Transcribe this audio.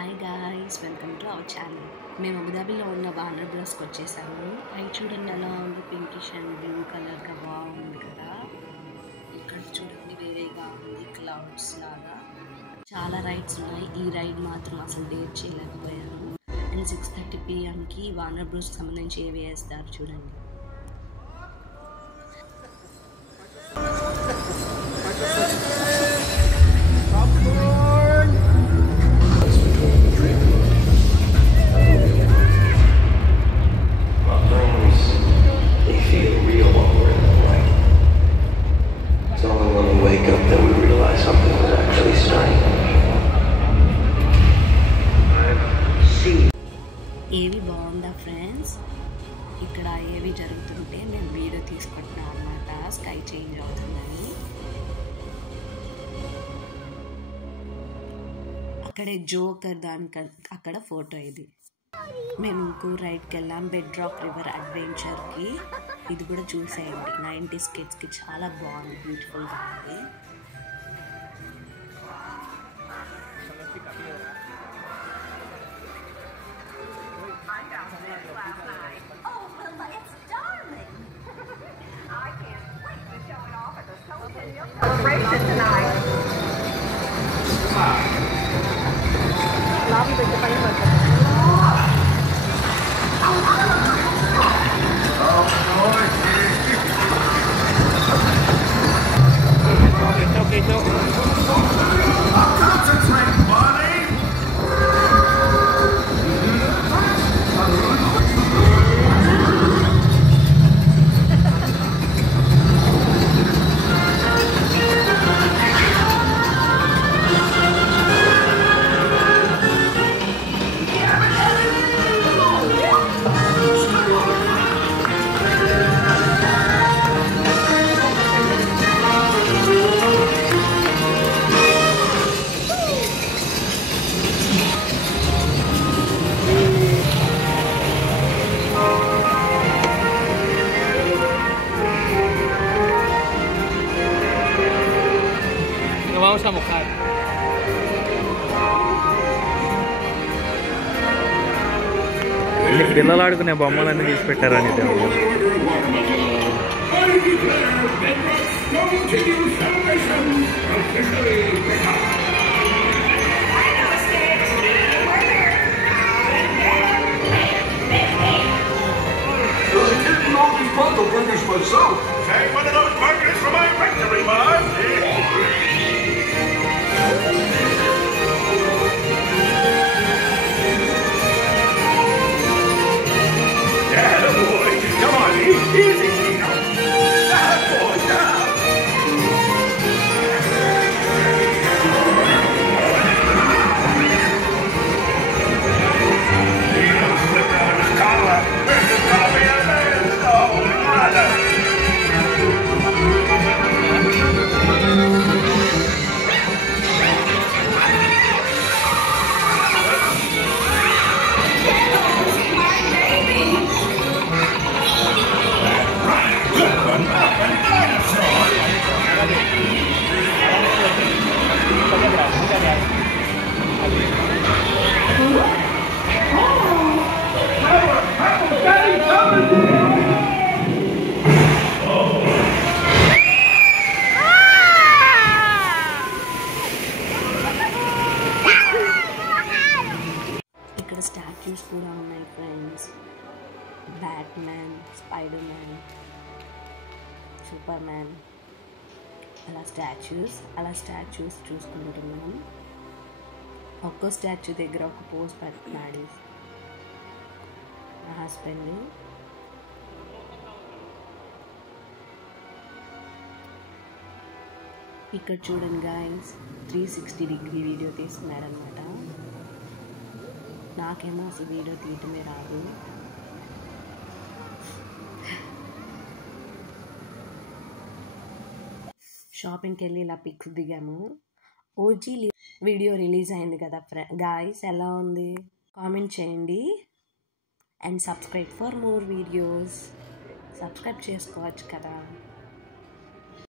Hi guys, welcome to our channel. మేము అబుదాబిలో ఉన్న వార్నర్ బ్రస్కి వచ్చేసాము. అవి చూడండి ఎలా ఉంది, పింకిష్ అండ్ బ్లూ కలర్గా బాగుంది కదా. ఇక్కడ చూడండి వేరేగా ఉంది, క్లౌడ్స్ లాగా. చాలా రైడ్స్ ఉన్నాయి. ఈ రైడ్ మాత్రం అసలు డేట్ చేయలేకపోయాను. అండ్ 6:30 PM వార్నర్ బ్రస్కి సంబంధించి ఏవి వేస్తారు చూడండి. ఏవి బాగుందా ఫ్రెండ్స్? ఇక్కడ ఏవి జరుగుతుంటే నేను వీడియో తీసుకుంటున్నాను అన్నమాట. స్కై చేంజ్ అవుతుందని. అక్కడే జోకర్ దానికి అక్కడ ఫోటో ఇది. మేము ఇంకో రైడ్కి వెళ్ళాం, బెడ్ రాక్ రివర్ అడ్వెంచర్కి. ఇది కూడా చూసేయండి. 90s కిడ్స్కి చాలా బాగుంది, బ్యూటిఫుల్గా ఉంది. Celebration tonight. Love you, but vamos a mojar. పిల్లలు ఆడుకునే బొమ్మలన్నీ తీసి పెట్టారని ఇక్కడ స్టాచ్యూస్ కూడా ఉన్నాయి friends. Batman, spider man, super man, అలా స్టాచ్యూస్ చూసుకుంటున్నాం. ఒక్కో స్టాచ్యూ దగ్గర ఒక పోజ్ పెడుతున్నాడు నా హస్బెండ్. ఇక్కడ చూడండి గాయ్స్, 360 వీడియో తీస్తున్నారనమాట. నాకేమో అసలు వీడియో తీయటమే రాదు. షాపింగ్కి వెళ్ళి ఇలా పిక్స్ దిగాము. ఓజీ వీడియో రిలీజ్ అయింది కదా గాయ్స్, ఎలా ఉంది కామెంట్ చేయండి. And subscribe for more videos. Subscribe చేసుకోవచ్చు కదా.